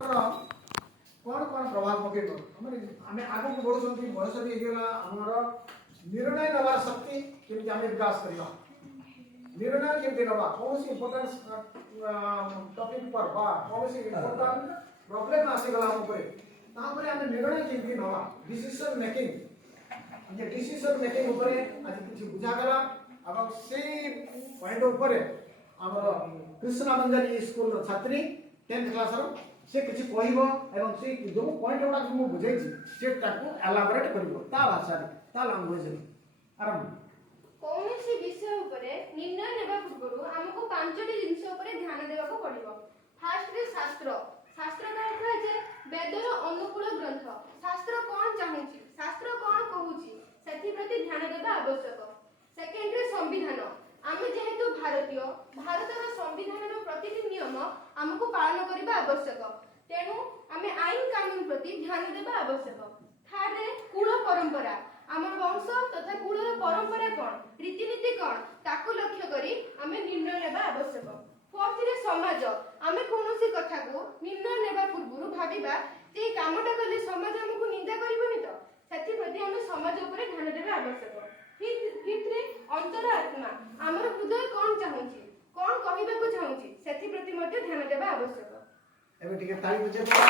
कौन कौन प्रभाव पकेब आम आगे को बढ़ुं बयस भी होगा आमर निर्णय नवार शक्ति केमती आम विकास करवा निर्णय केमती नवा कौन इंपोर्टेंस टॉपिक पर कौन इंपोर्टेंट प्रॉब्लम आसीगला आम निर्णय केमती नवा डिसीजन मेकिंग डिसीजन मेकिंग आज किसी बुझागला और से पॉइंट उपर आमर कृष्णामंजरी स्कूल छात्री 10th क्लास से किसी कहब एवं से जो पॉइंट गुड़ा मुझे बुझे से एलाबोरेट कर भाषा ता लैंग्वेज आरंभ कौन विषय उपरे निर्णय नेबा पूर्व हमको पांचटी जिंस उपरे ध्यान देबाको पड़िबो। फास्ट रे शास्त्र शास्त्र का अर्थ है जे वेदर अनुकूल ग्रंथ शास्त्र कौन चाहूची शास्त्र कौन कहूची सेथि प्रति ध्यान देबा आवश्यक। सेकेंड रे संविधान आमे जेहेतु भारतीय भारतर संविधान प्रतिटी नियम हमको पालन करबा आवश्यक तेणु आमे आईन कानून प्रति ध्यान देबा आवश्यक। थर्ड रे कुल परंपरा आमर वंश तथा कुलर परंपरा कौन रीतिनीति कौन ताकू लक्ष्य करी आमे निर्णय नेबा आवश्यक। फोर्थ रे समाज आमे कोनोसी कथा को निर्णय नेबा पूर्व भाबिबा जे कामटा कले समाज हमकु निंदा करिबोनी तो सेथि प्रति आमे समाज ऊपर ध्यान देबा आवश्यक। फिफ्थ रे अंतरात्मा आमर हृदय कौन चाहूची कौन कहिबाकू चाहूची सेथि प्रति मध्ये ध्यान देबा आवश्यक। एबे ठीक है ताली बजे ध्यान